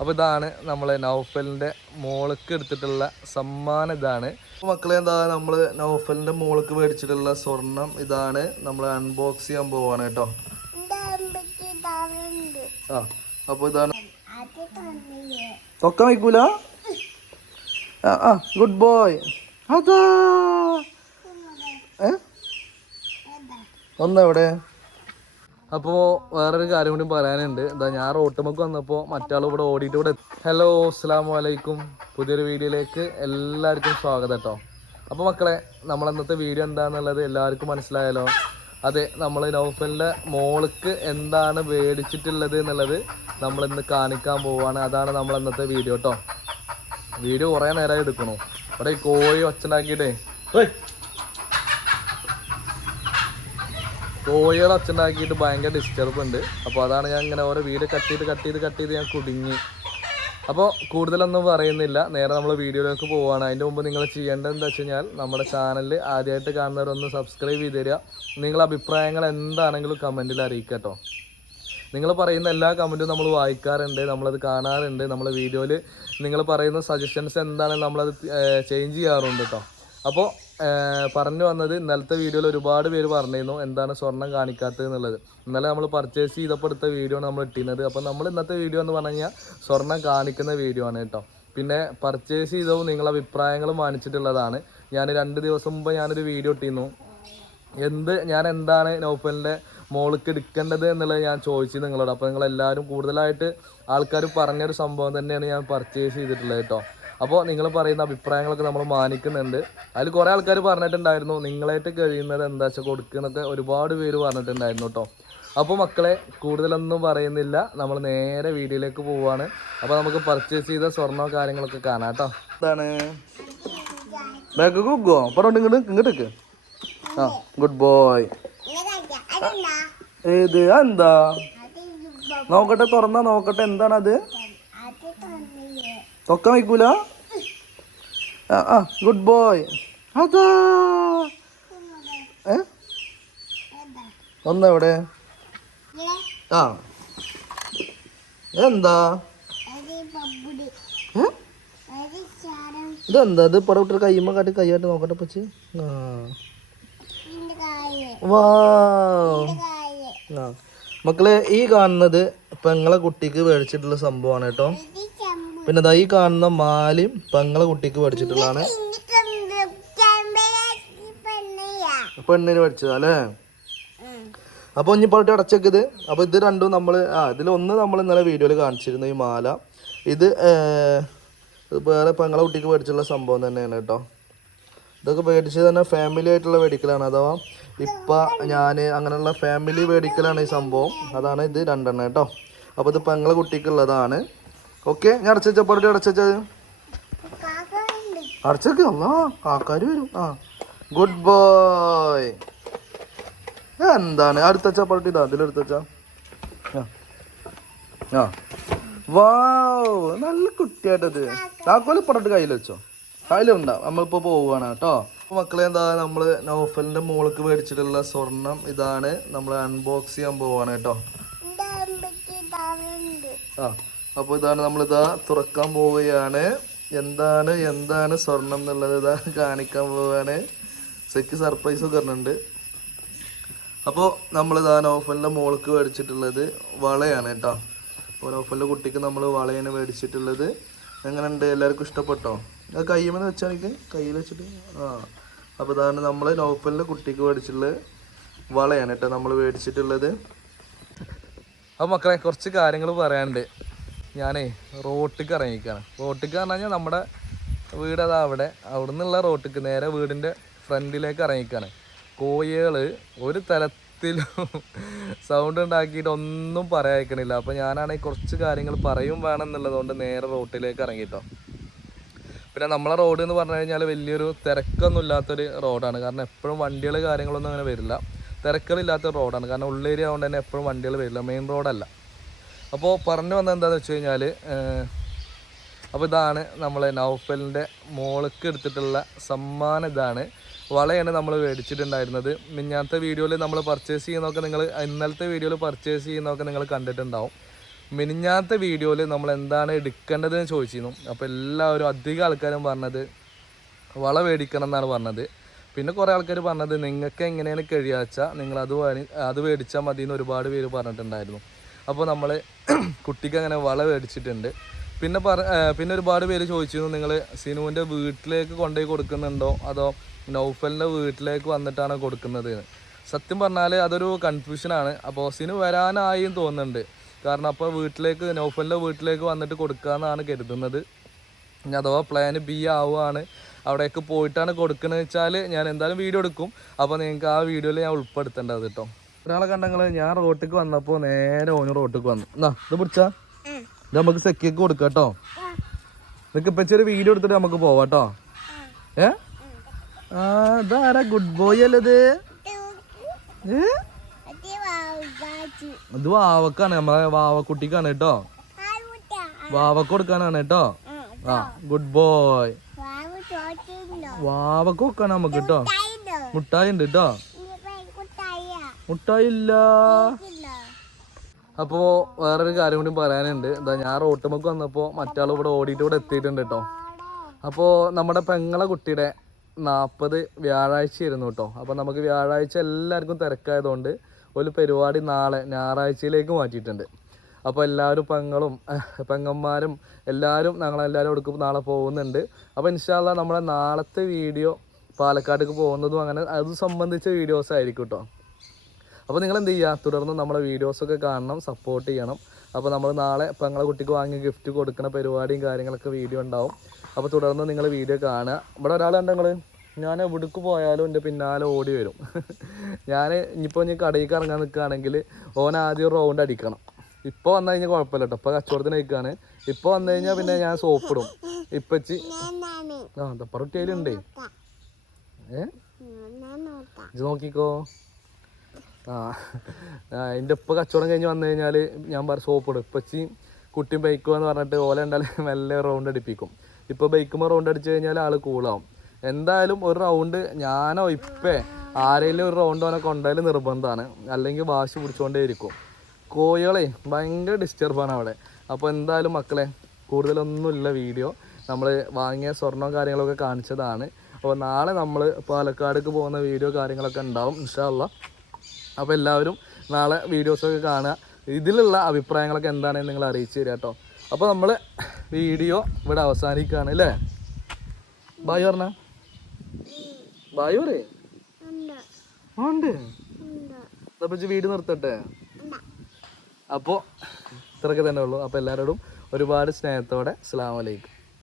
അപ്പോൾ ഇതാണ് നമ്മളെ നൗഫലിന്റെ മോൾക്ക് എടുത്തിട്ടുള്ള സമ്മാനം ഇതാണ്. മക്കളെ എന്താ നമ്മൾ നൗഫലിന്റെ മോൾക്ക് മേടിച്ചിട്ടുള്ള സ്വർണം ഇതാണ്. നമ്മൾ അൺബോക്സ് ചെയ്യാൻ പോവാണ് കേട്ടോ. ആ അപ്പോൾ ഇതാണ്. തൊക്കാൻ വയ്ക്കൂല? ആ ആ ഗുഡ് ബോയ് അതാ. ഏ? ഒന്നെവിടെ അപ്പോൾ വേറൊരു കാര്യം കൂടി പറയാനുണ്ട്. എന്താ ഞാൻ റോട്ടുമൊക്കെ വന്നപ്പോൾ മറ്റാൾ ഇവിടെ ഓടിയിട്ട് ഇവിടെ ഹലോ അസ്സാം വലൈക്കും പുതിയൊരു വീഡിയോയിലേക്ക് എല്ലാവർക്കും സ്വാഗതം കേട്ടോ അപ്പോൾ മക്കളെ നമ്മൾ ഇന്നത്തെ വീഡിയോ എന്താണെന്നുള്ളത് എല്ലാവർക്കും മനസ്സിലായാലോ അതെ നമ്മൾ നൗഫലിന്റെ മോൾക്ക് എന്താണ് മേടിച്ചിട്ടുള്ളത് എന്നുള്ളത് നമ്മൾ ഇന്ന് കാണിക്കാൻ പോവാണ്. അതാണ് നമ്മൾ ഇന്നത്തെ വീഡിയോ കേട്ടോ വീഡിയോ കുറേ നേരമായി എടുക്കണോ. ഇവിടെ ഈ കോഴി ഒച്ചുണ്ടാക്കിയിട്ടേ. കോഴികൾ അച്ഛനാക്കിയിട്ട് ഭയങ്കര ഡിസ്റ്റർബ് ഉണ്ട്. അപ്പോൾ അതാണ് ഞാൻ ഇങ്ങനെ ഓരോ വീഡിയോ കട്ട് ചെയ്ത് കട്ട് ചെയ്ത് കട്ട് ചെയ്ത് ഞാൻ കുടുങ്ങി. അപ്പോൾ കൂടുതലൊന്നും പറയുന്നില്ല. നേരെ നമ്മൾ വീഡിയോയിലേക്ക് പോവുകയാണ് അതിന്റെ മുമ്പ് നിങ്ങൾ ചെയ്യേണ്ടത് എന്താ വെച്ച് കഴിഞ്ഞാൽ നമ്മുടെ ചാനലിൽ ആദ്യമായിട്ട് കാണുന്നവരൊന്ന് സബ്സ്ക്രൈബ് ചെയ്ത് തരിക നിങ്ങളുടെ അഭിപ്രായങ്ങൾ എന്താണെങ്കിലും കമന്റിൽ അറിയിക്കുക നിങ്ങൾ പറയുന്ന എല്ലാ കമന്റും നമ്മൾ വായിക്കാറുണ്ട് നമ്മളത് കാണാറുണ്ട് നമ്മളെ വീഡിയോയിൽ നിങ്ങൾ പറയുന്ന സജഷൻസ് എന്താണെന്ന് നമ്മളത് ചേഞ്ച് ചെയ്യാറുണ്ട് കേട്ടോ. അപ്പോൾ പറഞ്ഞു വന്നത് ഇന്നലത്തെ വീഡിയോയിൽ ഒരുപാട് പേര് പറഞ്ഞിരുന്നു എന്താണ് സ്വർണം കാണിക്കാത്തത് എന്നുള്ളത്. ഇന്നലെ നമ്മൾ പർച്ചേസ് ചെയ്തപ്പോൾ എടുത്ത വീഡിയോ ആണ് നമ്മൾ ഇട്ടിരുന്നത്. അപ്പോൾ നമ്മൾ ഇന്നത്തെ വീഡിയോ എന്ന് പറഞ്ഞു കഴിഞ്ഞാൽ സ്വർണം കാണിക്കുന്ന വീഡിയോ ആണ് കേട്ടോ. പിന്നെ പർച്ചേസ് ചെയ്തവും നിങ്ങളെ അഭിപ്രായങ്ങളും മാനിച്ചിട്ടുള്ളതാണ് ഞാൻ രണ്ട് ദിവസം മുമ്പ് ഞാനൊരു വീഡിയോ ഇട്ടിരുന്നു. എന്ത് ഞാൻ എന്താണ് നൗഫലിന്റെ മോൾക്ക് എടുക്കേണ്ടത് എന്നുള്ളത് ഞാൻ ചോദിച്ചു നിങ്ങളോട്. അപ്പോൾ നിങ്ങളെല്ലാവരും കൂടുതലായിട്ട് ആൾക്കാർ പറഞ്ഞൊരു സംഭവം തന്നെയാണ് ഞാൻ പർച്ചേസ് ചെയ്തിട്ടുള്ളത് കേട്ടോ. അപ്പോൾ നിങ്ങൾ പറയുന്ന അഭിപ്രായങ്ങളൊക്കെ നമ്മൾ മാനിക്കുന്നുണ്ട്. അതിൽ കുറേ ആൾക്കാർ പറഞ്ഞിട്ടുണ്ടായിരുന്നു നിങ്ങളായിട്ട് കഴിയുന്നത് എന്താ വെച്ചാൽ കൊടുക്കുന്നൊക്കെ ഒരുപാട് പേര് പറഞ്ഞിട്ടുണ്ടായിരുന്നു കേട്ടോ അപ്പോൾ മക്കളെ കൂടുതലൊന്നും പറയുന്നില്ല. നമ്മൾ നേരെ വീഡിയോയിലേക്ക് പോവുകയാണ് അപ്പോൾ നമുക്ക് പർച്ചേസ് ചെയ്ത സ്വർണ കാര്യങ്ങളൊക്കെ കാണാം കേട്ടോ എന്താണ്? ബാഗ് കുക്കോ? പറഞ്ഞോണ്ട് ഇങ്ങോട്ട് ഇങ്ങോട്ട് നിക്ക്. ആ ഗുഡ് ബോയ് ഏത്? എന്താ നോക്കട്ടെ തുറന്നാ നോക്കട്ടെ. എന്താണ് അത് തൊക്കാൻ വയ്ക്കൂല ആ ആ ഗുഡ് ബോയ് അതാ ഏ ഒന്നെവിടെ ആ. എന്താ ഏ? ഇതെന്താ? ഇത് ഇപ്പൊ വിട്ടൊരു കൈമ കാട്ടി കൈയായിട്ട് നോക്കട്ടെ പച്ച് ആ. വാ. ആ. മക്കളെ ഈ കാണുന്നത് പെങ്ങളെ കുട്ടിക്ക് മേടിച്ചിട്ടുള്ള സംഭവമാണ് കേട്ടോ. പിന്നെ ഈ കാണുന്ന മാലയും പെങ്ങളെ കുട്ടിക്ക് മേടിച്ചിട്ടുള്ളതാണ് പെണ്ണിന് മേടിച്ചതാ അല്ലേ? അപ്പോൾ ഇനി പറഞ്ഞിട്ട് അടച്ചേക്കത് അപ്പോൾ ഇത്. രണ്ടും നമ്മൾ ആ ഇതിൽ ഒന്ന് നമ്മൾ ഇന്നലെ വീഡിയോയിൽ കാണിച്ചിരുന്നു ഈ മാല. ഇത് വേറെ പെങ്ങളെ കുട്ടിക്ക് മേടിച്ചിട്ടുള്ള സംഭവം തന്നെയാണ് കേട്ടോ. ഇതൊക്കെ മേടിച്ചത് തന്നെ ഫാമിലി ആയിട്ടുള്ള മേടിക്കലാണ് അഥവാ ഇപ്പം ഞാൻ അങ്ങനെയുള്ള ഫാമിലി മേടിക്കലാണ് ഈ സംഭവം. അതാണ് ഇത് രണ്ടെണ്ണം കേട്ടോ. അപ്പോൾ ഇത് പെങ്ങളെ കുട്ടിക്കുള്ളതാണ്. ഓക്കെ ഞാൻ അടച്ചപ്പോൾ അടച്ചത് അടച്ചേക്ക് അല്ല കാക്കാർ വരും. ആ ഗുഡ് ബോയ് എന്താണ്? അടുത്ത ചപ്പാട്ടി ഇതാ അതിലെടുത്ത വെച്ചാ. ആ ആ. വാവ് നല്ല കുട്ടിയായിട്ടത്. താക്കോൽ പറഞ്ഞിട്ട് കയ്യിൽ വെച്ചോ. കയ്യിലുണ്ടാവും നമ്മളിപ്പോൾ പോവുകയാണ് കേട്ടോ. മക്കളെ എന്താ നമ്മൾ നൗഫലിന്റെ മോൾക്ക് മേടിച്ചിട്ടുള്ള സ്വർണം ഇതാണ്. നമ്മൾ അൺബോക്സ് ചെയ്യാൻ പോവാണ് കേട്ടോ. ആ അപ്പോൾ ഇതാണ് നമ്മളിതാ തുറക്കാൻ പോവുകയാണ്. എന്താണ് എന്താണ് സ്വർണം എന്നുള്ളത് ഇതാ കാണിക്കാൻ പോവുകയാണ്. സെക്ക് സർപ്രൈസ് പറഞ്ഞിട്ടുണ്ട് അപ്പോൾ നമ്മളിതാ നോഫലിന്റെ മോൾക്ക് മേടിച്ചിട്ടുള്ളത് വളയാണ് കേട്ടോ. അപ്പോൾ നോഫലിന്റെ കുട്ടിക്ക് നമ്മൾ വളയാണ് മേടിച്ചിട്ടുള്ളത്. എങ്ങനെയുണ്ട്? എല്ലാവർക്കും ഇഷ്ടപ്പെട്ടോ? അത് കയ്യുമെന്ന് വെച്ചാൽ എനിക്ക് കയ്യിൽ വെച്ചിട്ട്. ആ. അപ്പോൾ ഇതാണ് നമ്മൾ നോപ്പലിന്റെ കുട്ടിക്ക് മേടിച്ചിട്ടുള്ള വളയാണ് കേട്ടോ നമ്മൾ മേടിച്ചിട്ടുള്ളത് അപ്പോൾ മക്കളെ കുറച്ച് കാര്യങ്ങൾ പറയാനുണ്ട്. ഞാനേ റോട്ടിക്ക് ഇറങ്ങിക്കാണ് റോട്ടിക്ക് പറഞ്ഞു നമ്മുടെ വീട് അതാ അവിടെ. അവിടെ നിന്നുള്ള റോട്ടിക്ക് നേരെ വീടിന്റെ ഫ്രണ്ടിലേക്ക് ഇറങ്ങിക്കാണ് കോഴികൾ ഒരു തരത്തിലും സൗണ്ട് ഉണ്ടാക്കിയിട്ട് ഒന്നും പറയാക്കണില്ല അപ്പോൾ ഞാനാണെങ്കിൽ കുറച്ച് കാര്യങ്ങൾ പറയും വേണം എന്നുള്ളതുകൊണ്ട് നേരെ റോട്ടിലേക്ക് ഇറങ്ങിട്ടോ പിന്നെ നമ്മളെ റോഡ് എന്ന് പറഞ്ഞു കഴിഞ്ഞാൽ വലിയൊരു തിരക്കൊന്നും ഇല്ലാത്തൊരു റോഡാണ് കാരണം എപ്പോഴും വണ്ടികൾ കാര്യങ്ങളൊന്നും അങ്ങനെ വരില്ല. തിരക്കുകളില്ലാത്ത റോഡാണ് കാരണം ഉള്ളേരിയ ആയതുകൊണ്ട് തന്നെ എപ്പോഴും വണ്ടികൾ വരില്ല. മെയിൻ റോഡല്ല അപ്പോൾ പറഞ്ഞു വന്നത് എന്താണെന്ന് വെച്ച് കഴിഞ്ഞാൽ അപ്പോൾ ഇതാണ് നമ്മളെ നൗഫലിന്റെ മോൾക്ക് എടുത്തിട്ടുള്ള സമ്മാനം ഇതാണ്. വളയാണ് നമ്മൾ മേടിച്ചിട്ടുണ്ടായിരുന്നത്. മിഞ്ഞാത്ത വീഡിയോയിൽ നമ്മൾ പർച്ചേസ് ചെയ്യുന്നതൊക്കെ നിങ്ങൾ ഇന്നലത്തെ വീഡിയോയിൽ പർച്ചേസ് ചെയ്യുന്നതൊക്കെ നിങ്ങൾ കണ്ടിട്ടുണ്ടാവും. മിനിഞ്ഞാത്ത വീഡിയോയിൽ നമ്മൾ എന്താണ് എടുക്കേണ്ടതെന്ന് ചോദിച്ചിരുന്നു. അപ്പോൾ എല്ലാവരും അധികം ആൾക്കാരും പറഞ്ഞത് വള മേടിക്കണം എന്നാണ് പറഞ്ഞത്. പിന്നെ കുറേ ആൾക്കാർ പറഞ്ഞത് നിങ്ങൾക്ക് എങ്ങനെയാണ് കഴിയാച്ചാൽ നിങ്ങൾ അത് അത് മേടിച്ചാൽ മതി എന്ന് ഒരുപാട് പേര് പറഞ്ഞിട്ടുണ്ടായിരുന്നു. അപ്പോൾ നമ്മൾ കുട്ടിക്ക് അങ്ങനെ വള മേടിച്ചിട്ടുണ്ട്. പിന്നെ പറ പിന്നെ ഒരുപാട് പേര് ചോദിച്ചിരുന്നു നിങ്ങൾ സിനുവിന്റെ വീട്ടിലേക്ക് കൊണ്ടുപോയി കൊടുക്കുന്നുണ്ടോ? അതോ നൗഫലിന്റെ വീട്ടിലേക്ക് വന്നിട്ടാണോ കൊടുക്കുന്നത്? സത്യം പറഞ്ഞാൽ അതൊരു കൺഫ്യൂഷനാണ് അപ്പോൾ സിനു വരാനായി തോന്നുന്നുണ്ട്. കാരണം അപ്പോൾ വീട്ടിലേക്ക് നൗഫലിന്റെ വീട്ടിലേക്ക് വന്നിട്ട് കൊടുക്കാമെന്നാണ് കരുതുന്നത്. ഇനി അഥവാ പ്ലാൻ ബി ആവുകയാണ് അവിടേക്ക് പോയിട്ടാണ് കൊടുക്കുന്നത് വെച്ചാൽ ഞാൻ എന്തായാലും വീഡിയോ എടുക്കും. അപ്പോൾ നിങ്ങൾക്ക് ആ വീഡിയോയിൽ ഞാൻ ഉൾപ്പെടുത്തേണ്ടത് കേട്ടോ ഒരാളെ കണ്ടങ്ങൾ ഞാൻ റോട്ടിക്ക് വന്നപ്പോൾ നേരെ ഓന് റോട്ടിക്ക് വന്നു. എന്നാ ഇത് പിടിച്ചാ? ഇത് നമുക്ക് സെക്കിക്ക് കൊടുക്കാം കേട്ടോ നിങ്ങൾക്ക് ഇപ്പം ചെറിയ വീഡിയോ എടുത്തിട്ട് നമുക്ക് പോവാം കേട്ടോ ഏ? ആ ഇതാരാ? ഗുഡ് ബോയ് അല്ലേ ഇത് ഏ? ഇത് വാവക്കാണ് നമ്മളെ വാവക്കുട്ടിക്കാണ് കേട്ടോ. വാവക്ക് കൊടുക്കാനാണ് കേട്ടോ. ആ ഗുഡ് ബോയ് വാവക്ക് കൊടുക്കാണ് നമുക്ക് കേട്ടോ. മുട്ടായി ഉണ്ട് കേട്ടോ. മുട്ടായി ഇല്ല അപ്പോൾ വേറൊരു കാര്യം കൂടി പറയാനുണ്ട്. എന്താ ഞാൻ റോട്ടുമൊക്കെ വന്നപ്പോൾ മറ്റാൾ ഇവിടെ ഓടിയിട്ട് ഇവിടെ എത്തിയിട്ടുണ്ട് കേട്ടോ. അപ്പോൾ നമ്മുടെ പെങ്ങളെ കുട്ടിയുടെ നാൽപ്പത് വ്യാഴാഴ്ച ആയിരുന്നു കേട്ടോ. അപ്പോൾ നമുക്ക് വ്യാഴാഴ്ച എല്ലാവർക്കും തിരക്കായതുകൊണ്ട് ഒരു പരിപാടി നാളെ ഞായറാഴ്ചയിലേക്ക് മാറ്റിയിട്ടുണ്ട്. അപ്പോൾ എല്ലാവരും പെങ്ങളും പെങ്ങന്മാരും എല്ലാവരും ഞങ്ങളെല്ലാവരും എടുക്കും നാളെ പോകുന്നുണ്ട്. അപ്പോൾ ഇൻഷാല്ല നമ്മളെ നാളത്തെ വീഡിയോ പാലക്കാട്ടേക്ക് പോകുന്നതും അങ്ങനെ അത് സംബന്ധിച്ച വീഡിയോസ് ആയിരിക്കും കേട്ടോ അപ്പോൾ നിങ്ങൾ എന്ത് ചെയ്യുക തുടർന്ന് നമ്മളെ വീഡിയോസൊക്കെ കാണണം സപ്പോർട്ട് ചെയ്യണം. അപ്പോൾ നമ്മൾ നാളെ പെങ്ങളെ കുട്ടിക്ക് വാങ്ങി ഗിഫ്റ്റ് കൊടുക്കുന്ന പരിപാടിയും കാര്യങ്ങളൊക്കെ വീഡിയോ ഉണ്ടാവും. അപ്പോൾ തുടർന്ന് നിങ്ങൾ വീഡിയോ കാണുക. ഇവിടെ ഒരാളുണ്ട് നിങ്ങൾ ഞാൻ എവിടേക്ക് പോയാലും എന്റെ പിന്നാലെ ഓടി വരും. ഞാൻ ഇനിയിപ്പോൾ ഇനി കടയിലേക്ക് ഇറങ്ങാൻ നിൽക്കുകയാണെങ്കിൽ ഓൻ ആദ്യം റൗണ്ട് അടിക്കണം. ഇപ്പോൾ വന്നു കഴിഞ്ഞാൽ കുഴപ്പമില്ല കേട്ടോ ഇപ്പോൾ കച്ചവടത്തിന് നിൽക്കുകയാണ്. ഇപ്പോൾ വന്നു കഴിഞ്ഞാൽ പിന്നെ ഞാൻ സോപ്പിടും ഇപ്പച്ചി ആ തപ്പറൊട്ടിയിലുണ്ടേ ഏ? ഇത് നോക്കിക്കോ. ആ എന്റെ ഉപ്പ കച്ചവടം കഴിഞ്ഞ് വന്നു കഴിഞ്ഞാൽ ഞാൻ പറ സോപ്പിടും ഇപ്പച്ചി കുട്ടിയും ബൈക്കുമെന്ന് പറഞ്ഞിട്ട് ഓല ഉണ്ടാലും മെല്ലെ റൗണ്ട് അടിപ്പിക്കും. ഇപ്പോൾ ബൈക്കുമ്പോൾ റൗണ്ട് അടിച്ചു കഴിഞ്ഞാൽ ആൾ കൂളാവും എന്തായാലും ഒരു റൗണ്ട് ഞാനോ ഇപ്പേ ആരെങ്കിലും ഒരു റൗണ്ട് അവനെ കൊണ്ടായാലും നിർബന്ധമാണ്. അല്ലെങ്കിൽ വാശി പിടിച്ചുകൊണ്ടേ ഇരിക്കും കോഴികളെ ഭയങ്കര ഡിസ്റ്റർബാണ് അവിടെ. അപ്പോൾ എന്തായാലും മക്കളെ കൂടുതലൊന്നുമില്ല വീഡിയോ നമ്മൾ വാങ്ങിയ സ്വർണവും കാര്യങ്ങളൊക്കെ കാണിച്ചതാണ്. അപ്പോൾ നാളെ നമ്മൾ പാലക്കാടേക്ക് പോകുന്ന വീഡിയോ കാര്യങ്ങളൊക്കെ ഉണ്ടാവും ഇൻഷാല്ല അപ്പോൾ എല്ലാവരും നാളെ വീഡിയോസൊക്കെ കാണുക. ഇതിലുള്ള അഭിപ്രായങ്ങളൊക്കെ എന്താണെന്ന് നിങ്ങൾ അറിയിച്ചു തരിക കേട്ടോ. അപ്പോൾ നമ്മൾ വീഡിയോ ഇവിടെ അവസാനിക്കുകയാണ് അല്ലേ? ബായ് പറഞ്ഞ. ബായ് പറയേ ഉണ്ട്. അപ്പൊ വീട് നിർത്തട്ടെ? അപ്പോൾ ഇത്രയൊക്കെ തന്നെ ഉള്ളൂ. അപ്പോൾ എല്ലാവരോടും ഒരുപാട് സ്നേഹത്തോടെ അസ്സാം വലൈക്കും